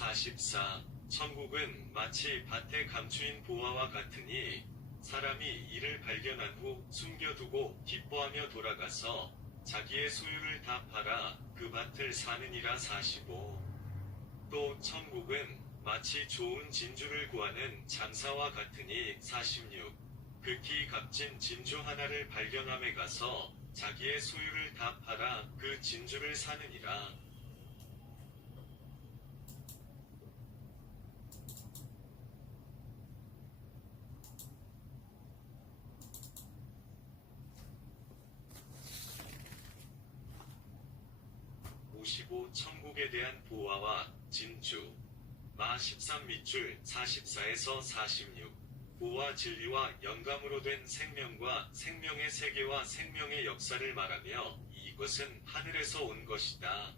44. 천국은 마치 밭에 감추인 보화와 같으니 사람이 이를 발견한 후 숨겨두고 기뻐하며 돌아가서 자기의 소유를 다 팔아 그 밭을 사느니라. 45. 또 천국은 마치 좋은 진주를 구하는 장사와 같으니. 46. 극히 값진 진주 하나를 발견함에 가서 자기의 소유를 다 팔아 그 진주를 사느니라. 55. 천국에 대한 보화와 진주. 마 13 밑줄 44에서 46. 보화 진리와 영감으로 된 생명과 생명의 세계와 생명의 역사를 말하며 이것은 하늘에서 온 것이다.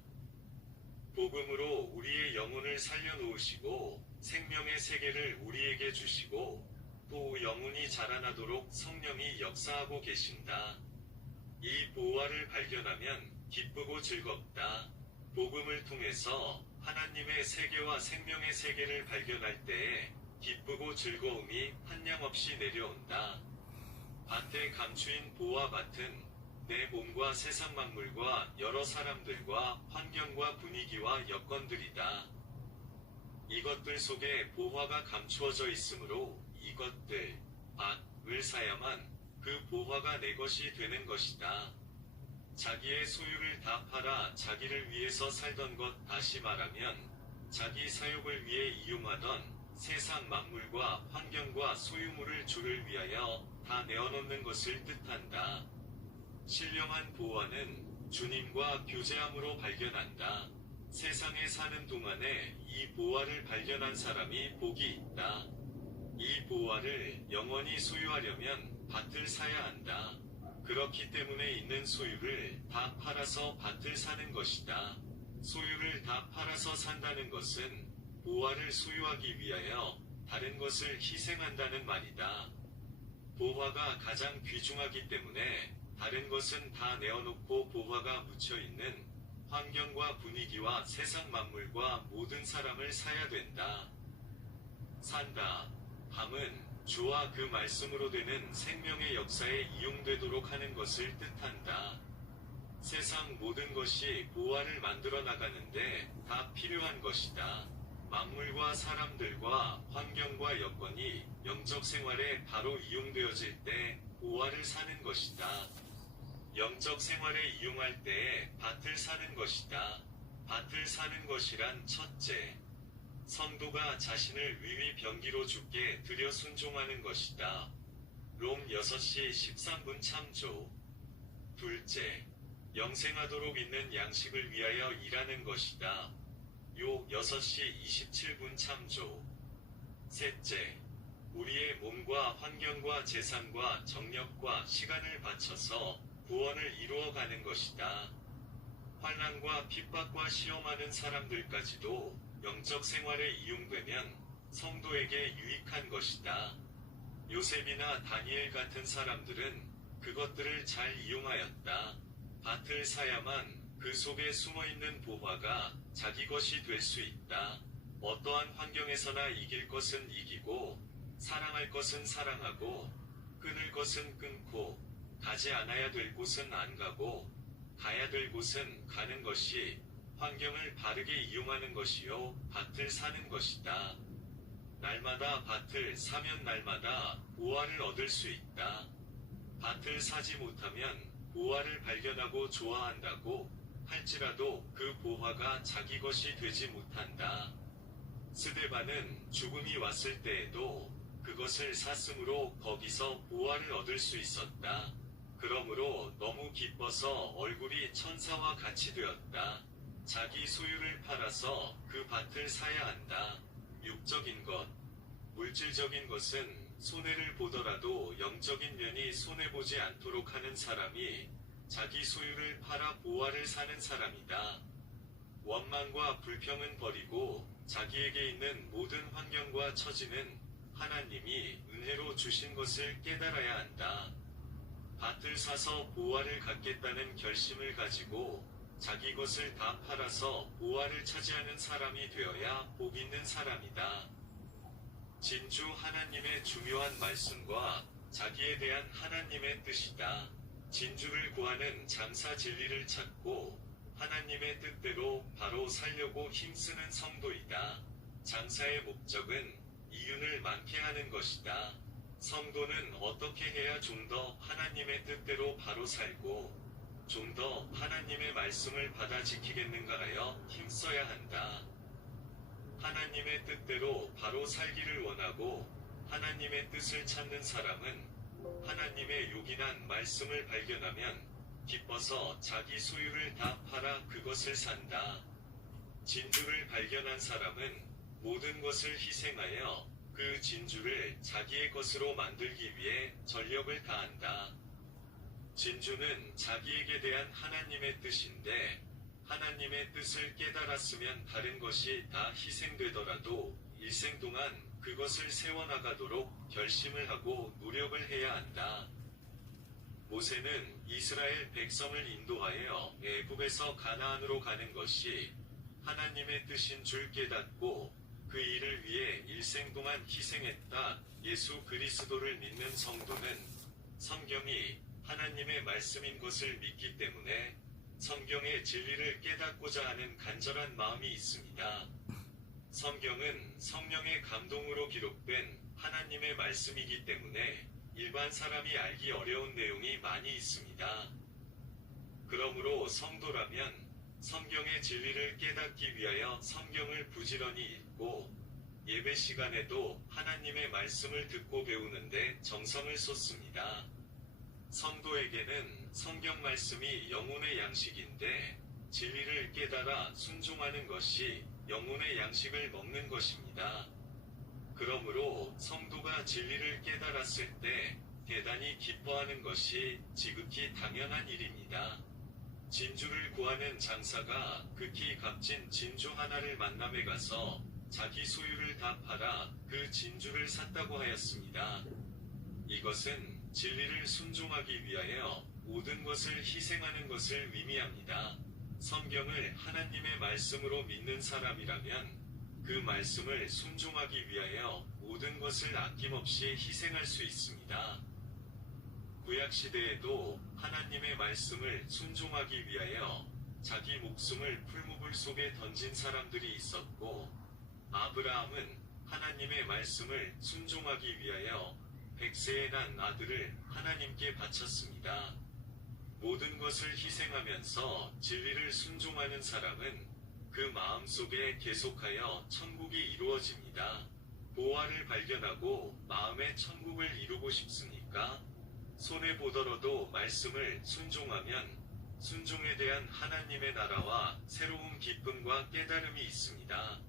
복음으로 우리의 영혼을 살려놓으시고 생명의 세계를 우리에게 주시고 또 영혼이 자라나도록 성령이 역사하고 계신다. 이 보화를 발견하면 기쁘고 즐겁다. 복음을 통해서 하나님의 세계와 생명의 세계를 발견할 때에 기쁘고 즐거움이 한량없이 내려온다. 밭에 감추인 보화 밭은 내 몸과 세상 만물과 여러 사람들과 환경과 분위기와 여건들이다. 이것들 속에 보화가 감추어져 있으므로 이것들, 밭을 사야만 그 보화가 내 것이 되는 것이다. 자기의 소유를 다 팔아 자기를 위해서 살던 것, 다시 말하면 자기 사욕을 위해 이용하던 세상 만물과 환경과 소유물을 주를 위하여 다 내어놓는 것을 뜻한다. 신령한 보화는 주님과 교제함으로 발견한다. 세상에 사는 동안에 이 보화를 발견한 사람이 복이 있다. 이 보화를 영원히 소유하려면 밭을 사야 한다. 그렇기 때문에 있는 소유를 다 팔아서 밭을 사는 것이다. 소유를 다 팔아서 산다는 것은 보화를 소유하기 위하여 다른 것을 희생한다는 말이다. 보화가 가장 귀중하기 때문에 다른 것은 다 내어놓고 보화가 묻혀있는 환경과 분위기와 세상 만물과 모든 사람을 사야 된다. 산다. 함은 주와 그 말씀으로 되는 생명의 역사에 이용되도록 하는 것을 뜻한다. 세상 모든 것이 보화를 만들어 나가는데 다 필요한 것이다. 만물과 사람들과 환경과 여건이 영적 생활에 바로 이용되어질 때 보화를 사는 것이다. 영적 생활에 이용할 때에 밭을 사는 것이다. 밭을 사는 것이란 첫째, 성도가 자신을 위위 병기로 주께 드려 순종하는 것이다. 롬 6시 13분 참조. 둘째, 영생하도록 있는 양식을 위하여 일하는 것이다. 요 6시 27분 참조. 셋째, 우리의 몸과 환경과 재산과 정력과 시간을 바쳐서 구원을 이루어가는 것이다. 환난과 핍박과 시험하는 사람들까지도 영적 생활에 이용되면 성도에게 유익한 것이다. 요셉이나 다니엘 같은 사람들은 그것들을 잘 이용하였다. 밭을 사야만 그 속에 숨어있는 보화가 자기 것이 될 수 있다. 어떠한 환경에서나 이길 것은 이기고 사랑할 것은 사랑하고 끊을 것은 끊고 가지 않아야 될 곳은 안 가고 가야 될 곳은 가는 것이 환경을 바르게 이용하는 것이요 밭을 사는 것이다. 날마다 밭을 사면 날마다 보화를 얻을 수 있다. 밭을 사지 못하면 보화를 발견하고 좋아한다고 할지라도 그 보화가 자기 것이 되지 못한다. 스데반은 죽음이 왔을 때에도 그것을 샀으므로 거기서 보화를 얻을 수 있었다. 그러므로 너무 기뻐서 얼굴이 천사와 같이 되었다. 자기 소유를 팔아서 그 밭을 사야 한다. 육적인 것, 물질적인 것은 손해를 보더라도 영적인 면이 손해보지 않도록 하는 사람이 자기 소유를 팔아 보화를 사는 사람이다. 원망과 불평은 버리고 자기에게 있는 모든 환경과 처지는 하나님이 은혜로 주신 것을 깨달아야 한다. 밭을 사서 보화를 갖겠다는 결심을 가지고 자기 것을 다 팔아서 보화를 차지하는 사람이 되어야 복 있는 사람이다. 진주 하나님의 중요한 말씀과 자기에 대한 하나님의 뜻이다. 진주를 구하는 장사 진리를 찾고 하나님의 뜻대로 바로 살려고 힘쓰는 성도이다. 장사의 목적은 이윤을 많게 하는 것이다. 성도는 어떻게 해야 좀 더 하나님의 뜻대로 바로 살고 좀 더 하나님의 말씀을 받아 지키겠는가 하여 힘써야 한다. 하나님의 뜻대로 바로 살기를 원하고 하나님의 뜻을 찾는 사람은 하나님의 요긴한 말씀을 발견하면 기뻐서 자기 소유를 다 팔아 그것을 산다. 진주를 발견한 사람은 모든 것을 희생하여 그 진주를 자기의 것으로 만들기 위해 전력을 다한다. 진주는 자기에게 대한 하나님의 뜻인데 하나님의 뜻을 깨달았으면 다른 것이 다 희생되더라도 일생 동안 그것을 세워나가도록 결심을 하고 노력을 해야 한다. 모세는 이스라엘 백성을 인도하여 애굽에서 가나안으로 가는 것이 하나님의 뜻인 줄 깨닫고 그 일을 위해 일생 동안 희생했다. 예수 그리스도를 믿는 성도는 성경이 하나님의 말씀인 것을 믿기 때문에 성경의 진리를 깨닫고자 하는 간절한 마음이 있습니다. 성경은 성령의 감동으로 기록된 하나님의 말씀이기 때문에 일반 사람이 알기 어려운 내용이 많이 있습니다. 그러므로 성도라면 성경의 진리를 깨닫기 위하여 성경을 부지런히 읽고 예배 시간에도 하나님의 말씀을 듣고 배우는데 정성을 쏟습니다. 성도에게는 성경 말씀이 영혼의 양식인데 진리를 깨달아 순종하는 것이 영혼의 양식을 먹는 것입니다. 그러므로 성도가 진리를 깨달았을 때 대단히 기뻐하는 것이 지극히 당연한 일입니다. 진주를 구하는 장사가 극히 값진 진주 하나를 만남에 가서 자기 소유를 다 팔아 그 진주를 샀다고 하였습니다. 이것은 진리를 순종하기 위하여 모든 것을 희생하는 것을 의미합니다. 성경을 하나님의 말씀으로 믿는 사람이라면 그 말씀을 순종하기 위하여 모든 것을 아낌없이 희생할 수 있습니다. 구약시대에도 하나님의 말씀을 순종하기 위하여 자기 목숨을 풀무불 속에 던진 사람들이 있었고 아브라함은 하나님의 말씀을 순종하기 위하여 100세에 난 아들을 하나님께 바쳤습니다. 모든 것을 희생하면서 진리를 순종하는 사람은 그 마음 속에 계속하여 천국이 이루어집니다. 보화를 발견하고 마음의 천국을 이루고 싶습니까? 손해보더라도 말씀을 순종하면 순종에 대한 하나님의 나라와 새로운 기쁨과 깨달음이 있습니다.